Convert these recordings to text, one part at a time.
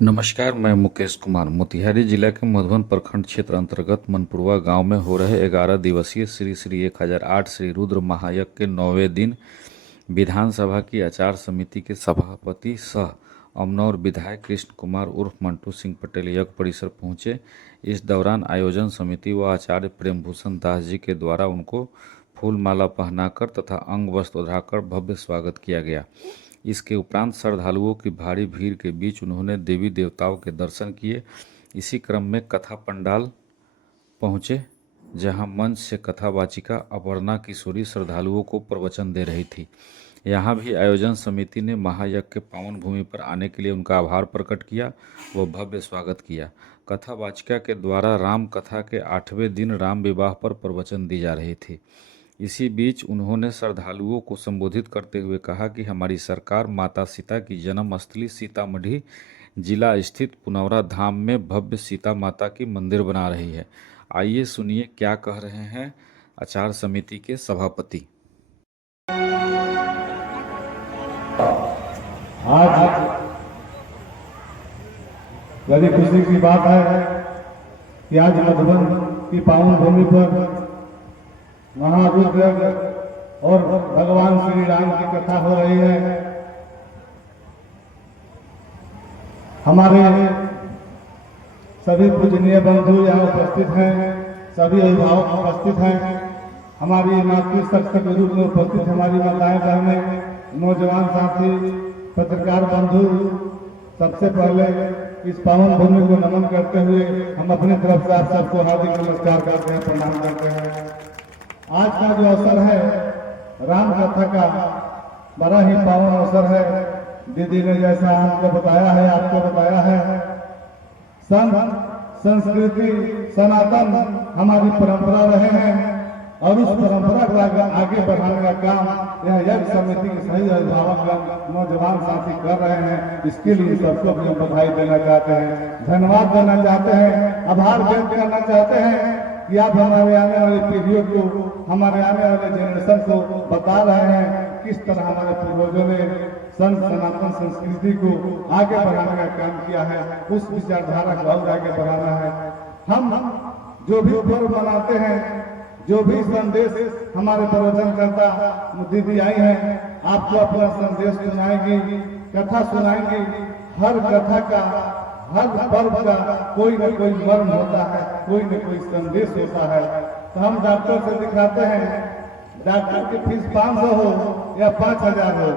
नमस्कार, मैं मुकेश कुमार। मोतिहारी जिला के मधुबन प्रखंड क्षेत्र अंतर्गत मनपुरवा गांव में हो रहे 11 दिवसीय श्री श्री 1008 श्री रुद्र महायज्ञ के 9वें दिन विधानसभा की आचार समिति के सभापति सह अमनौर विधायक कृष्ण कुमार उर्फ मंटू सिंह पटेल यज्ञ परिसर पहुंचे। इस दौरान आयोजन समिति व आचार्य प्रेमभूषण दास जी के द्वारा उनको फूल माला पहनाकर तथा अंग वस्त्र ओढ़ाकर भव्य स्वागत किया गया। इसके उपरांत श्रद्धालुओं की भारी भीड़ के बीच उन्होंने देवी देवताओं के दर्शन किए। इसी क्रम में कथा पंडाल पहुंचे, जहां मंच से कथावाचिका अपर्णा किशोरी श्रद्धालुओं को प्रवचन दे रही थी। यहां भी आयोजन समिति ने महायज्ञ के पावन भूमि पर आने के लिए उनका आभार प्रकट किया व भव्य स्वागत किया। कथावाचिका के द्वारा राम कथा के 8वें दिन राम विवाह पर प्रवचन दी जा रही थी। इसी बीच उन्होंने श्रद्धालुओं को संबोधित करते हुए कहा कि हमारी सरकार माता सीता की जन्म स्थली सीतामढ़ी जिला स्थित पुनौरा धाम में भव्य सीता माता की मंदिर बना रही है। आइए सुनिए क्या कह रहे हैं आचार समिति के सभापति। आज बड़ी खुशी की बात है कि आज मधुबन की पावन भूमि पर महारुद्र और भगवान श्री राम की कथा हो रही है। हमारे सभी पूजनीय बंधु यहाँ उपस्थित हैं, सभी अभिभावक उपस्थित हैं, हमारी मातृ शक्ति के रूप में उपस्थित हमारी माताएं बहनें, नौजवान साथी, पत्रकार बंधु, सबसे पहले इस पावन भूमि को नमन करते हुए हम अपनी तरफ से आप सबको हार्दिक नमस्कार करते हैं, प्रणाम करते हैं। आज का जो अवसर है राम कथा का बड़ा ही पावन अवसर है। दीदी ने जैसा हमको बताया है, आपको बताया है, संस्कृति सनातन हमारी परंपरा रहे हैं और उस परंपरा को आगे बढ़ाने का काम यह यज्ञ समिति के सही अभिभावक नौजवान साथी कर रहे हैं। इसके लिए सबको भी हम बधाई देना चाहते हैं, धन्यवाद देना चाहते हैं, आभार व्यक्त करना चाहते हैं कि आप हमारे आने वाली पीढ़ियों को, हमारे आने वाले जनरेशन को बता रहे हैं किस तरह हमारे पूर्वजों ने सनातन संस्कृति को आगे बढ़ाने का काम किया है, उस विचारधारा को और आगे बढ़ाना है। हम जो भी पर्व मनाते हैं, जो भी संदेश हमारे प्रवचनकर्ता दीदी आई हैं, आपको अपना संदेश सुनाएंगी, कथा सुनाएंगी। हर कथा का, हर पर्व का कोई न कोई मर्म होता है, कोई न कोई संदेश होता है। तो हम डॉक्टर से दिखाते हैं, डॉक्टर की फीस 500 हो या 5000 हो,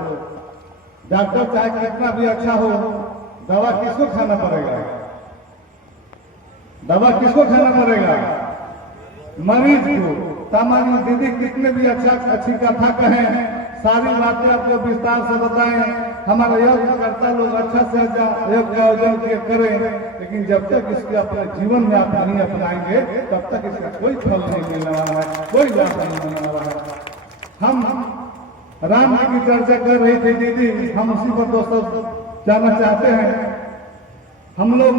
डॉक्टर चाहे कितना भी अच्छा हो, दवा किसको खाना पड़ेगा? दवा किसको खाना पड़ेगा? मरीज को। हमारी दीदी कितने भी अच्छी कथा कहें, सारी बातें आपको विस्तार से बताएं, हमारा यज्ञ करता लोग अच्छा से यज्ञ का आयोजन करें, लेकिन जब तक इसके अपने जीवन में आप नहीं अपनाएंगे तब तक इसका कोई फल नहीं मिलने वाला है, कोई लाभ नहीं मिलने वाला है। हम राम जी की चर्चा कर रही थी दीदी, हम उसी पर दोस्तों जाना चाहते हैं। हम लोग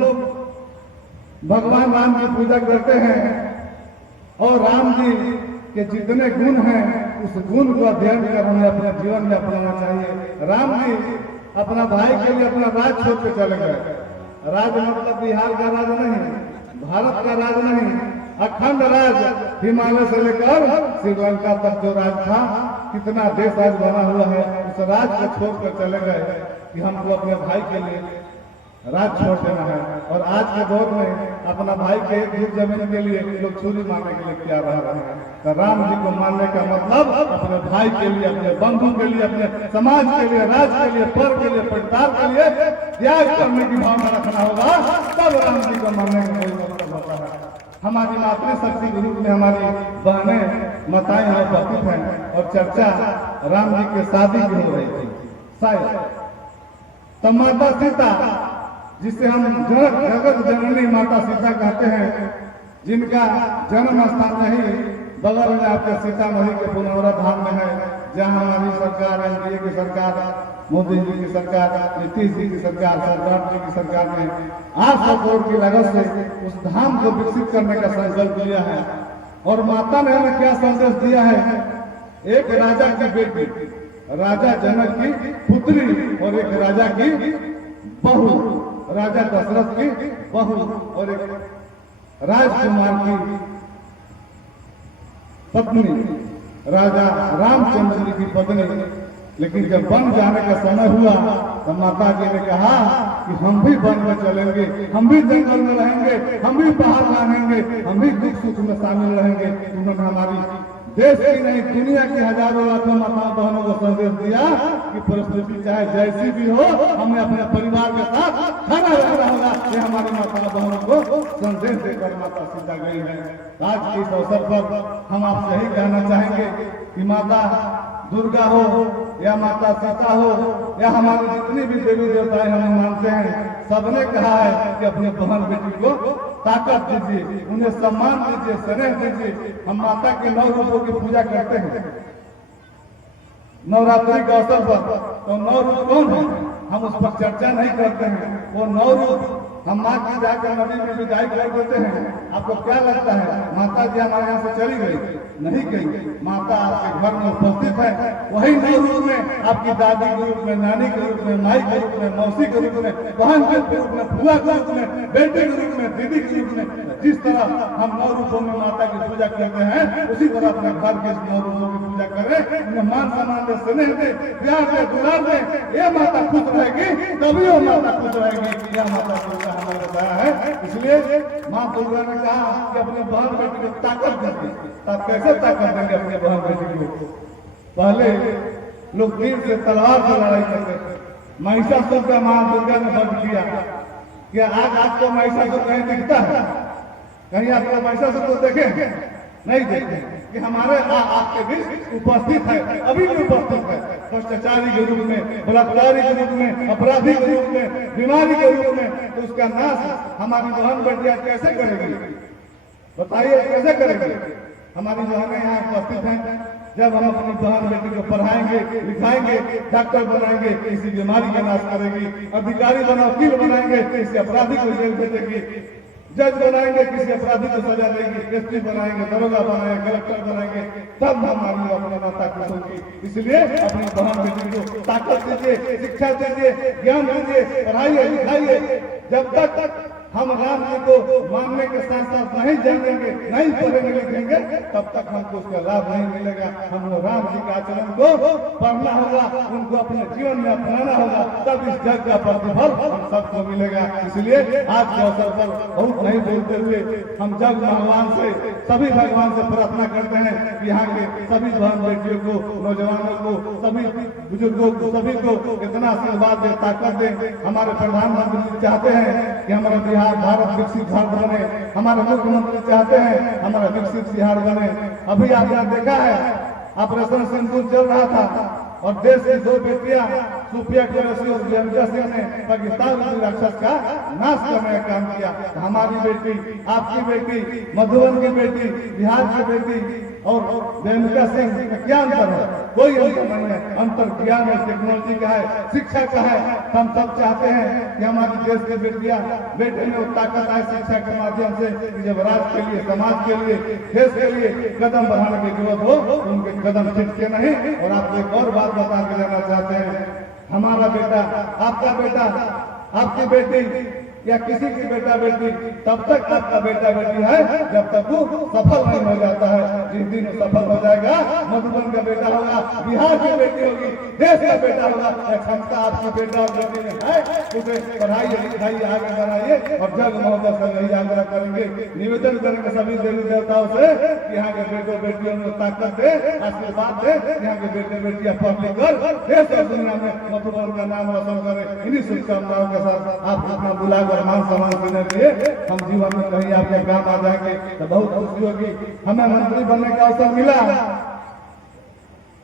भगवान राम की पूजा करते हैं और राम जी के जितने गुण हैं उस गुण को अध्ययन कर हमें अपने जीवन में अपनाना चाहिए। राम जी अपना भाई के लिए अपना राज छोड़ के चले गए। राज मतलब बिहार का राज नहीं, भारत का राज नहीं, अखंड राज हिमालय से लेकर श्रीलंका तक जो राज था, कितना देश आज बना हुआ है, उस राज को छोड़कर चले गए कि हमको अपने भाई के लिए राज छोड़ देना है। और आज के दौर में अपना भाई के एक धूप जमीन के लिए लोग छुरी मारने के लिए तैयार रह रहे हैं। तो राम जी को मानने का मतलब अपने भाई के लिए, अपने बंधु के लिए, अपने समाज के लिए, राज्य के लिए, पर के लिए, परिवार के लिए त्याग करने की भावना रखना होगा, तब राम जी को मानने का कोई मतलब होता है। हमारी मातृशक्ति के रूप में हमारी बहनें माताएं उपस्थित हैं और चर्चा राम जी के शादी की हो रही थी शायद। तो माता सीता, जिसे हम जगत जननी माता सीता कहते हैं, जिनका जन्म स्थान नहीं बगल में आपके सीतामढ़ी के पुनौरा धाम में है, जहां हमारी सरकार, एनडीए की सरकार, मोदी जी की सरकार, नीतीश जी की सरकार, सरदार जी की सरकार ने 800 करोड़ की लागत से उस धाम को विकसित करने का संकल्प लिया है। और माता ने हमें क्या संदेश दिया है? एक राजा की बेटी, राजा जनक की पुत्री और एक राजा की बहू, राजा दशरथ की बहू और एक राजकुमार की पत्नी, राजा रामचंद्र जी की पत्नी। लेकिन जब वन जाने का समय हुआ तो माता जी ने कहा कि हम भी वन में चलेंगे, हम भी जंगल में रहेंगे, हम भी पहाड़ मानेंगे, हम भी दुख सुख में शामिल रहेंगे। उन्होंने हमारी देश की नहीं दुनिया की हजारों लाखों माताओं बहनों को संदेश दिया कि परिस्थिति चाहे जैसी भी हो, हमें अपने परिवार के साथ खड़ा रहना होगा। ये हमारी माताओं बहनों को संदेश देकर माता सीता गई है। आज के इस अवसर पर हम आपसे यही कहना चाहेंगे कि माता दुर्गा हो या माता सीता हो या हमारी जितनी भी देवी देवताएं हम मानते हैं, सबने कहा है कि अपने बहन बेटी को ताकत दीजिए, उन्हें सम्मान दीजिए, स्नेह दीजिए। हम माता के 9 रूपों की पूजा करते हैं नवरात्रि के अवसर पर, तो 9 रूप कौन है हम उस पर चर्चा नहीं करते हैं। वो 9 रूप हम माँ की जाकर नदी में विदाई कर देते हैं। आपको क्या लगता है माता जी हमारे यहाँ से चली गई? नहीं गई। माता आपके घर में उपस्थित है। वही 9 रूप में आपकी दादी के रूप में, नानी के रूप में, माई के रूप में, मौसी के रूप में, बहन के रूप में, फुआ के रूप में, बेटे के रूप में, दीदी के रूप में। जिस तरह हम 9 रूपों में माता की पूजा करते हैं, उसी तरह अपने घर के 9 रूपों की पूजा करें। उन्हें मान सम्मान दे, स्नेह दे, प्यार दे, दुलार दे। ये माता खुश रहेगी तभी वो माता खुश रहेगी। यह माता दुर्गा हमारे बताया है। इसलिए माँ दुर्गा ने कहा कि अपने बहन बेटी को ताकत दीजिए। आप कैसे ताकत देंगे अपने बहन बेटी को? पहले लोग तीर से, तलवार से लड़ाई करते थे। महिषासुर का माँ दुर्गा ने बंद किया। क्या आज आपको महिषासुर कहीं दिखता है? कहीं आपको महिषासुर को देखे? नहीं देखे कि हमारे आपके बीच उपस्थित है, अभी भी उपस्थित है। भ्रष्टाचारी के रूप में, बलात्कारी के रूप में, अपराधी के रूप में, बीमारी के रूप में। तो उसका नाश हमारी बहन बेटियां कैसे करेगी? बताइए कैसे करेगी? हमारी बहनें यहाँ उपस्थित हैं। जब हम अपनी बहन बेटी को पढ़ाएंगे, लिखाएंगे, डॉक्टर बनाएंगे, किसी बीमारी का नाश करेगी। अधिकारी बनाओ, वकील बनाएंगे, किसी अपराधी को जेल भेजेगी। जज बनाएंगे, किसी अपराधी को सजा देंगे। एसपी बनाएंगे, दरोगा बनाएंगे, कलेक्टर बनाएंगे, तब हमारी अपने माता खुश होगी। इसलिए अपनी बहन बेटी को ताकत दीजिए, शिक्षा दीजिए, ज्ञान दीजिए, पढ़ाइए, लिखाइए। जब तक हम राम जी को मानने के साथ साथ नहीं जानेंगे, नहीं पढ़ेंगे लिखेंगे, तब तक हमको उसका लाभ नहीं मिलेगा। हमको राम जी के आचरण को पढ़ना होगा, उनको अपने जीवन में अपनाना होगा, तब इस जग का प्रतिफल हम सबको मिलेगा। इसलिए आज के अवसर पर बहुत नहीं बोलते हुए हम जग भगवान से, सभी भगवान से प्रार्थना करते हैं कि यहाँ के सभी बहन बेटियों को, नौजवानों को, सभी बुजुर्गों को, सभी को इतना आशीर्वाद दे, ताकत दे। हमारे प्रधानमंत्री चाहते हैं कि हमारा भारत विकसित भारत बने। हमारे मुख्यमंत्री चाहते हैं हमारा विकसित बिहार बने। अभी आपने देखा है ऑपरेशन सिंदूर चल रहा था और देश की 2 बेटियां सुफिया कुरैशी और प्रियंका सिंह ने पाकिस्तान की राक्षस का नाश करने का काम किया। हमारी बेटी, आपकी बेटी, मधुबन की बेटी, बिहार की बेटी और प्रियंका सिंह का क्या अंतर है? कोई अंतर नहीं है। अंतर ज्ञान और टेक्नोलॉजी का है, शिक्षा का है। हम सब चाहते हैं कि हमारी देश की बेटियां, बेटे में वो ताकत आए शिक्षा के माध्यम से कि जब राष्ट्र के लिए, समाज के लिए, देश के लिए कदम बढ़ाने की जरूरत हो तो उनके कदम छिटके नहीं। और आपको एक और बात बता के लेना चाहते हैं, हमारा बेटा, आपका बेटा, आपकी बेटी या किसी की बेटा बेटी तब तक आपका बेटा बेटी है जब तक वो सफल नहीं हो जाता है। जिस दिन सफल हो जाएगा, मधुबन का बेटा होगा, बिहार की बेटी होगी, देश का बेटा होगा। क्षमता आपकी बेटा और बेटी में है, उसे पढ़ाइए, लिखाइए, आगे बढ़ाइए। और जग महोदय से यही आग्रह करेंगे, निवेदन करेंगे सभी देवी देवताओं से कि यहाँ के बेटों बेटियों में ताकत दे, आशीर्वाद दे। यहाँ के बेटे बेटियां पढ़ लिख कर देश और दुनिया में मधुबन का नाम रोशन करें। इन्हीं शुभकामनाओं के साथ आप अपना बुला मान सम्मान देने के लिए हम जीवन में कहीं आपके काम आ जाएंगे तो बहुत खुशी होगी। हमें मंत्री बनने का अवसर मिला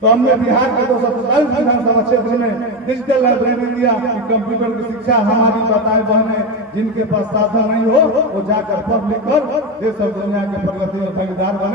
तो हमने बिहार के 247 विधानसभा क्षेत्र में डिजिटल लाइब्रेरी दिया कि कंप्यूटर की शिक्षा हमारी माताएं बहनें जिनके पास साधन नहीं हो वो जाकर पढ़ लिख कर देश और दुनिया के प्रगति में भागीदार बने।